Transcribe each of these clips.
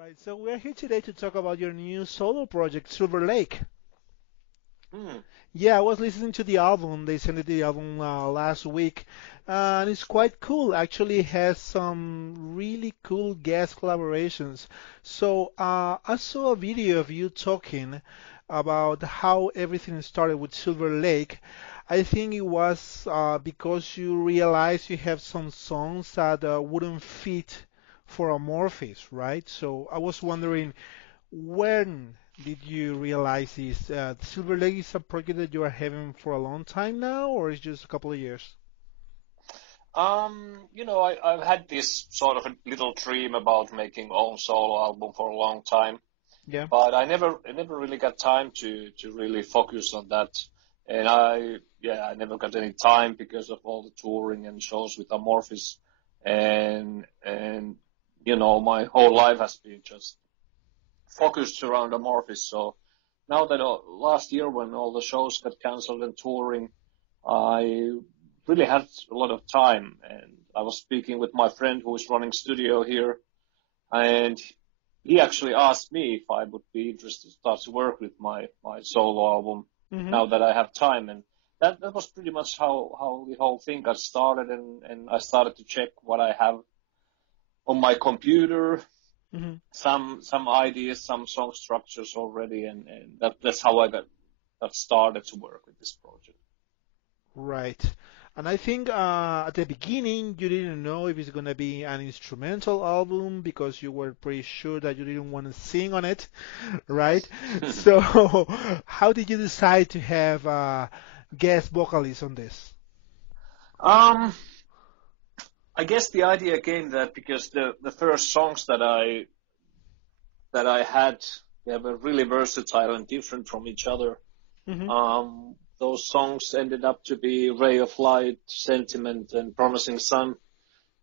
right, so we're here today to talk about your new solo project, Silver Lake. Hmm. Yeah, I was listening to the album. They sent the album last week, and it's quite cool. Actually, it has some really cool guest collaborations. So I saw a video of you talking about how everything started with Silver Lake. I think it was because you realized you have some songs that wouldn't fit for Amorphis, right? So I was wondering when did you realize this? Silver Lake is a project that you are having for a long time now, or is just a couple of years? I've had this sort of a little dream about making own solo album for a long time, Yeah. but I never really got time to really focus on that. And I never got any time because of all the touring and shows with Amorphis, and my whole life has been just focused around Amorphis. So now that last year when all the shows got cancelled and touring, I really had a lot of time, and I was speaking with my friend who is running studio here, and he actually asked me if I would be interested to start to work with my solo album Hmm. now that I have time. And that was pretty much how the whole thing got started, and I started to check what I have on my computer, Hmm. some ideas, some song structures already, and that's how I got started to work with this project. Right. And I think at the beginning you didn't know if it's gonna be an instrumental album because you were pretty sure that you didn't want to sing on it, right? So how did you decide to have guest vocalists on this? um, I guess the idea came that because the first songs that I had, they were really versatile and different from each other. Hmm. Those songs ended up to be Ray of Light, Sentiment, and Promising Sun,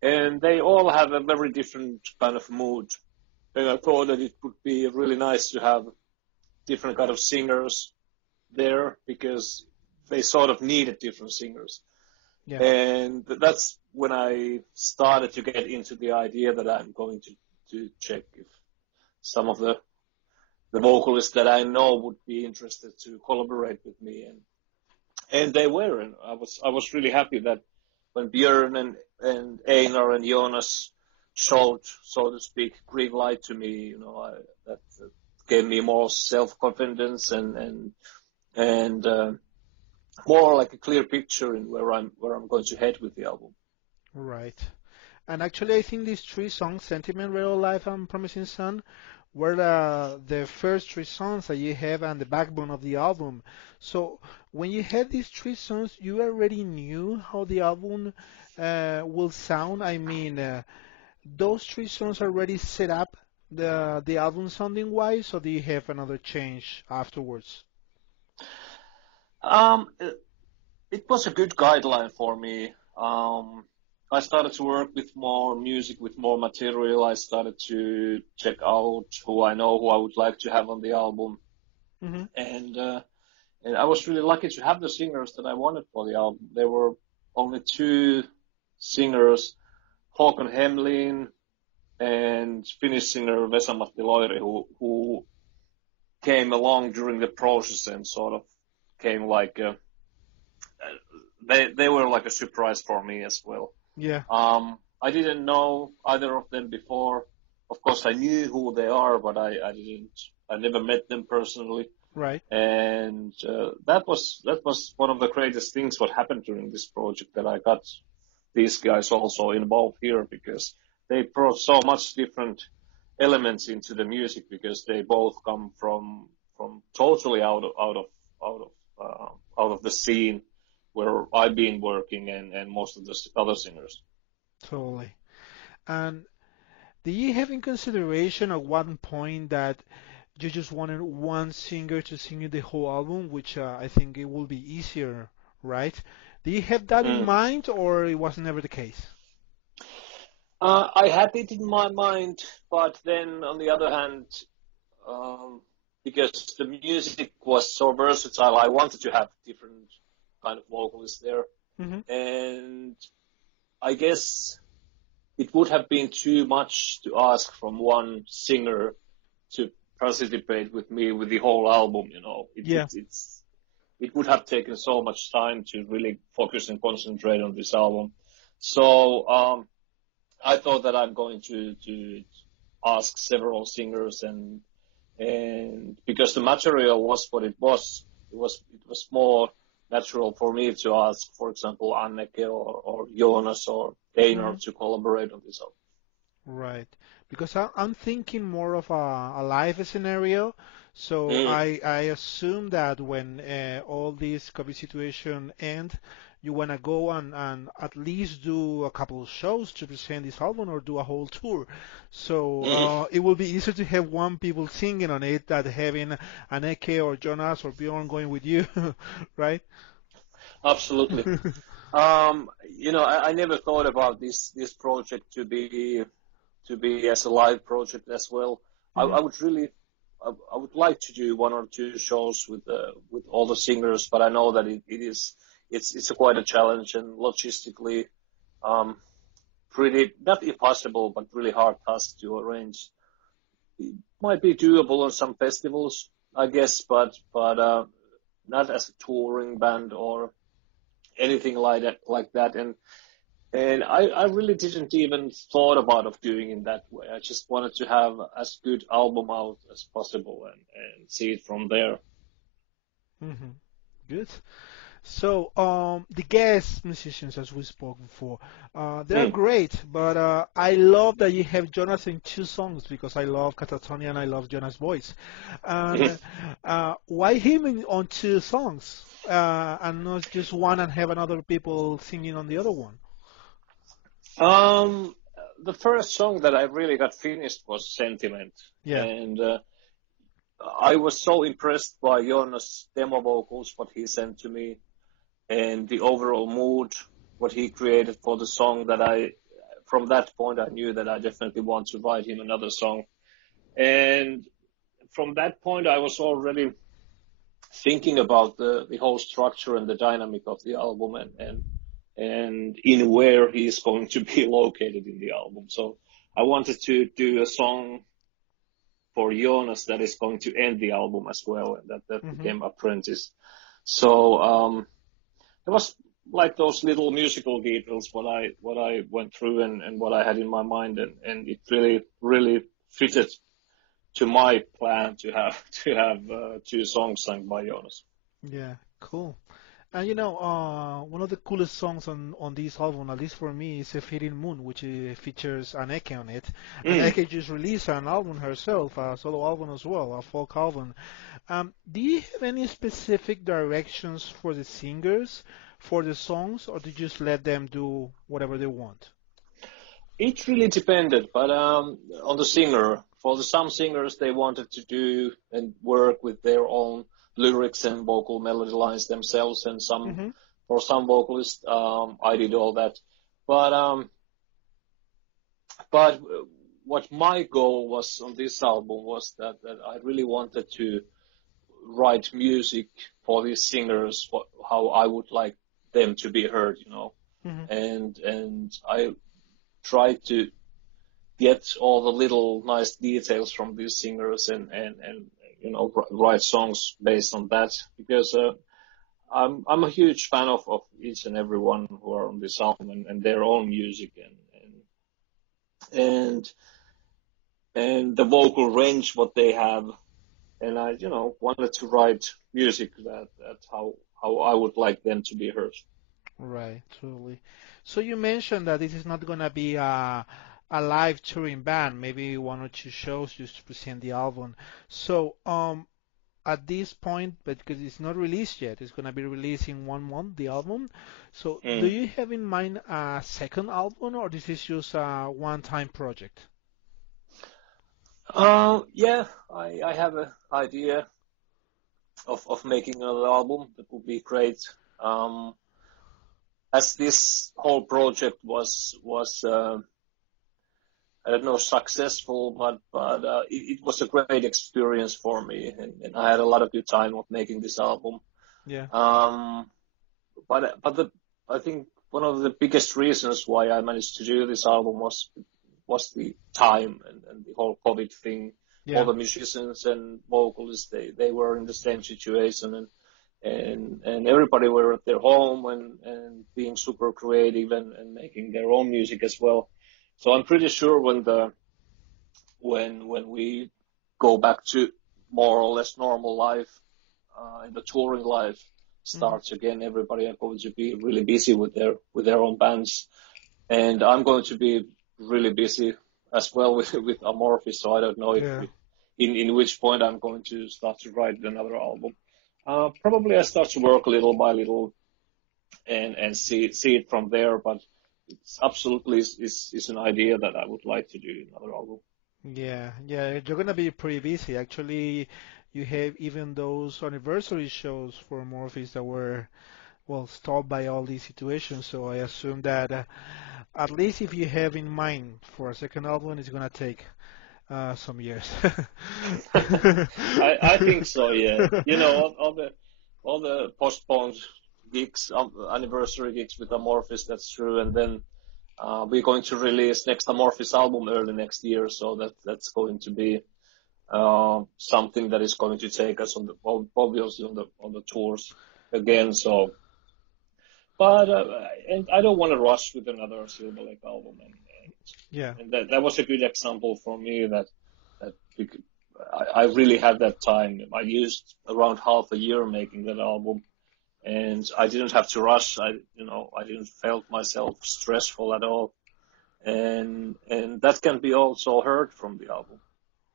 and they all have a very different kind of mood. And I thought that it would be really nice to have different kind of singers there because they sort of needed different singers. Yeah. And that's when I started to get into the idea that I'm going to check if some of the vocalists that I know would be interested to collaborate with me, and they were, and I was really happy that when Björn and Einar and Jonas showed, so to speak, green light to me, that gave me more self confidence and more like a clear picture in where I'm going to head with the album. Right. And actually, I think these three songs, Sentiment, Real Life, and Promising Sun, were the first three songs that you have and the backbone of the album. So when you had these three songs, you already knew how the album will sound. I mean, those three songs already set up the album sounding wise, or do you have another change afterwards? It was a good guideline for me. I started to work with more music, with more material. I started to check out who I know, who I would like to have on the album, Hmm. and and I was really lucky to have the singers that I wanted for the album. There were only two singers, Håkon Hemlin and Finnish singer Vesa-Matti Loiri, who came along during the process and sort of came like they were like a surprise for me as well. Yeah. I didn't know either of them before. Of course, I knew who they are, but I never met them personally. Right. And that was one of the greatest things what happened during this project, that I got these guys also involved here because they brought so much different elements into the music because they both come from totally out of the scene where I've been working, and most of the other singers. Totally. And do you have in consideration at one point that you just wanted one singer to sing you the whole album, which I think it will be easier, right? Do you have that in Mm. mind, or it was never the case? I had it in my mind, but then on the other hand, um, because the music was so versatile, I wanted to have different kind of vocalists there. Hmm. And I guess it would have been too much to ask from one singer to participate with me with the whole album. Yeah. It would have taken so much time to really focus and concentrate on this album. So I thought that I'm going to ask several singers, and because the material was what it was more natural for me to ask, for example, Anneke or Jonas or Einar Mhm. to collaborate on this album. Right. Because I'm thinking more of a live scenario. So Mm. I assume that when all this COVID situation end, you want to go and at least do a couple of shows to present this album or do a whole tour. So Mm. it will be easier to have one people singing on it than having an Eke or Jonas or Bjorn going with you, right? Absolutely. I never thought about this project to be as a live project as well. I would really, I would like to do one or two shows with all the singers, but I know that it's quite a challenge and logistically um, pretty not impossible, but really hard task to arrange. It might be doable on some festivals, I guess, but not as a touring band or anything like that. And I really didn't even thought about of doing it that way. I just wanted to have as good album out as possible and see it from there. Hmm. Good. So, the guest musicians, as we spoke before, they're Mm. great, but I love that you have Jonas in two songs because I love Catatonia and I love Jonas' voice. And why him on two songs and not just one and have another people singing on the other one? um, the first song that I really got finished was Sentiment, Yeah. and I was so impressed by Jonas' demo vocals, what he sent to me, and the overall mood, what he created for the song from that point, I knew that I definitely want to write him another song. And from that point, I was already thinking about the whole structure and the dynamic of the album and in where he is going to be located in the album. So I wanted to do a song for Jonas that is going to end the album as well, and that Hmm. became Apprentice. So it was like those little musical details what I went through and what I had in my mind, and it really fitted to my plan to have two songs sung by Jonas. Yeah, cool. And one of the coolest songs on this album, at least for me, is A Fading Moon, which features Anneke on it. Mm. Anneke just released an album herself, a solo album as well, a folk album. Do you have any specific directions for the singers for the songs, or do you just let them do whatever they want? It really depended, but on the singer. For some singers, they wanted to do and work with their own lyrics and vocal melody lines themselves, and Hmm. for some vocalists, I did all that. But but what my goal was on this album was that I really wanted to write music for these singers, how I would like them to be heard. Hmm. And I tried to get all the little nice details from these singers and write songs based on that because I'm a huge fan of each and every one who are on this album and their own music and and the vocal range what they have, and I wanted to write music that how I would like them to be heard. Right, totally. So you mentioned that this is not gonna be a live touring band, maybe one or two shows just to present the album. So, at this point, but because it's not released yet, it's gonna be released in 1 month, the album. So, do Mm. you have in mind a second album, or this is just a one-time project? Yeah, I have an idea of making another album. That would be great. Um, as this whole project was I don't know successful, but it was a great experience for me, and I had a lot of good time of making this album. Yeah. Um, but I think the biggest reasons why I managed to do this album was the time and the whole COVID thing. All Yeah. the musicians and vocalists, they were in the same situation, and everybody were at their home and being super creative and making their own music as well. So I'm pretty sure when we go back to more or less normal life, and the touring life Hmm. starts again, everybody are going to be really busy with their own bands, and I'm going to be really busy as well with Amorphis. So I don't know Yeah. if in which point I'm going to start to write another album. Probably I start to work little by little and see it from there, but it's absolutely is an idea that I would like to do another album. Yeah, yeah, you're gonna be pretty busy. Actually, you have even those anniversary shows for Morpheus that were, well, stopped by all these situations. So I assume that at least if you have in mind for a second album, it's gonna take some years. I think so, yeah. All the postponed gigs, anniversary gigs with Amorphis, that's true. And then we're going to release next Amorphis album early next year, so that's going to be something that is going to take us obviously on the tours again. So, but and I don't want to rush with another Silver Lake album, Yeah, and that was a good example for me that I really had that time. I used around half a year making that album, and I didn't have to rush. I didn't felt myself stressful at all, and that can be also heard from the album.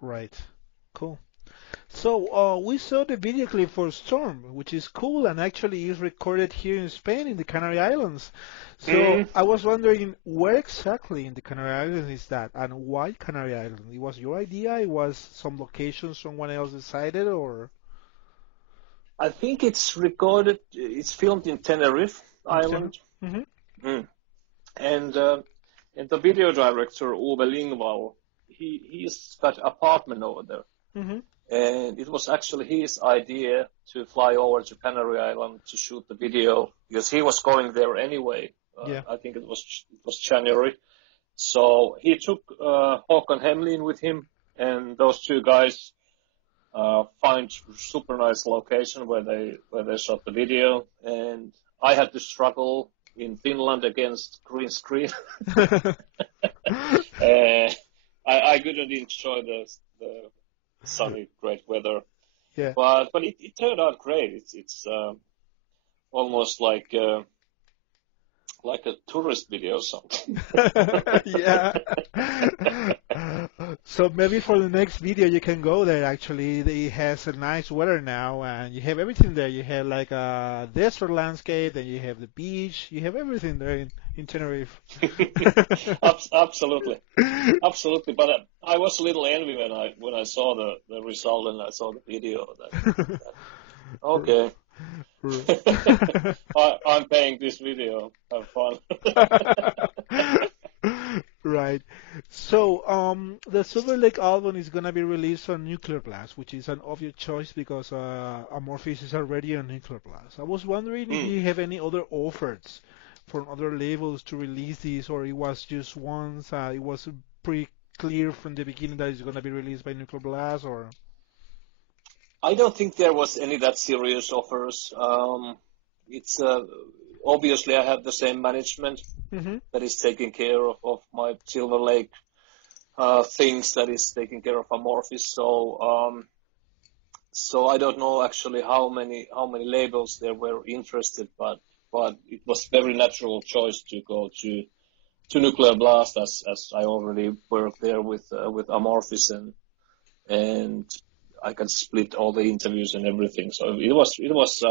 right. Cool. So we saw the video clip for Storm, which is cool and actually is recorded here in Spain in the Canary Islands. So Mm, I was wondering where exactly in the Canary Islands is that and why Canary Islands? It was your idea? It was some location someone else decided or I think it's recorded. It's filmed in Tenerife in Tenerife? Island, Mm-hmm. mm. and uh, and the video director Uwe Lingvall, he's got apartment over there. Mm-hmm. And it was actually his idea to fly over to Canary Island to shoot the video because he was going there anyway. Yeah. I think it was January. So he took Håkan Hemlin with him, and those two guys find super nice location where they shot the video. And I had to struggle in Finland against green screen. uh, I couldn't enjoy the sunny, great weather. Yeah. But it turned out great. It's almost like a tourist video or something. Yeah. So maybe for the next video you can go there actually. It has a nice weather now and you have everything there. You have like a desert landscape, then you have the beach, you have everything there in Tenerife. Absolutely, absolutely. But I was a little envy when I saw the result and I saw the video. Okay, I'm paying this video. Have fun. Right. So, the Silver Lake album is gonna be released on Nuclear Blast, which is an obvious choice because Amorphis is already on Nuclear Blast. I was wondering if Hmm. you have any other offers from other labels to release this, or it was just once, it was pretty clear from the beginning that it's gonna be released by Nuclear Blast, or I don't think there was any that serious offers. It's obviously I have the same management hmm that is taking care of my Silver Lake things, that is taking care of Amorphis. So I don't know actually how many labels there were interested, but it was very natural choice to go to Nuclear Blast as I already worked there with Amorphis, and I can split all the interviews and everything. So it was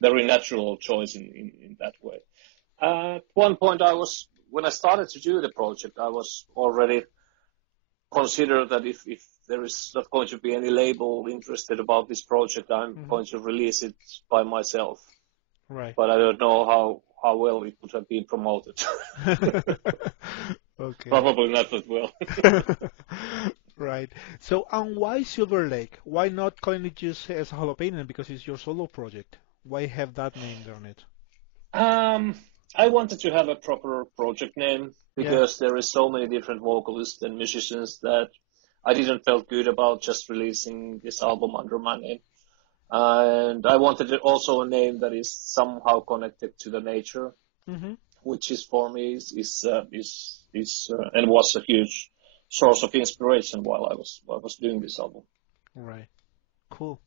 very natural choice in that way. At one point, when I started to do the project, I was already considered that if there is not going to be any label interested about this project, I'm hmm going to release it by myself. right. But I don't know how well it would have been promoted. Okay. Probably not that well. Right. So, and why Silver Lake? Why not calling it just as a Holopainen because it's your solo project? Why have that name on it? Um, I wanted to have a proper project name Yeah. because there is so many different vocalists and musicians that I didn't feel good about just releasing this album under my name. And I wanted also a name that is somehow connected to the nature, Mm-hmm. which is for me and was a huge source of inspiration while I was doing this album. Right. Cool.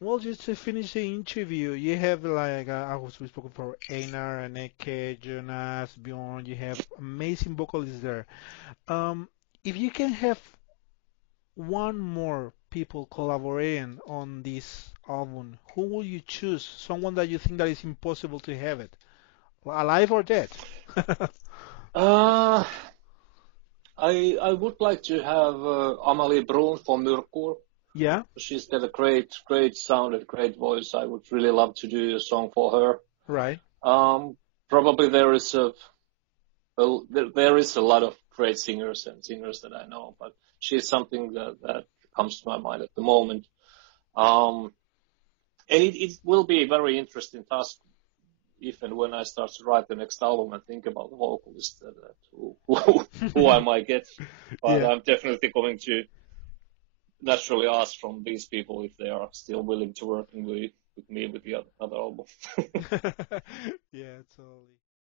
Well, just to finish the interview, you have like I was we spoken for Einar, Anneke, Jonas, Bjorn. You have amazing vocalists there. Um, if you can have one more people collaborating on this album, who will you choose? Someone that you think that is impossible to have it, alive or dead? Uh, I would like to have Amalie Brun from Myrkur. Yeah, She's got a great sound and great voice. I would really love to do a song for her. right. Probably there is a lot of great singers that I know, but she's something that comes to my mind at the moment. Um, and it will be a very interesting task if and when I start to write the next album and think about the vocalist who I might get. But Yeah. I'm definitely going to naturally ask from these people if they are still willing to work with me with the other album. Yeah, totally.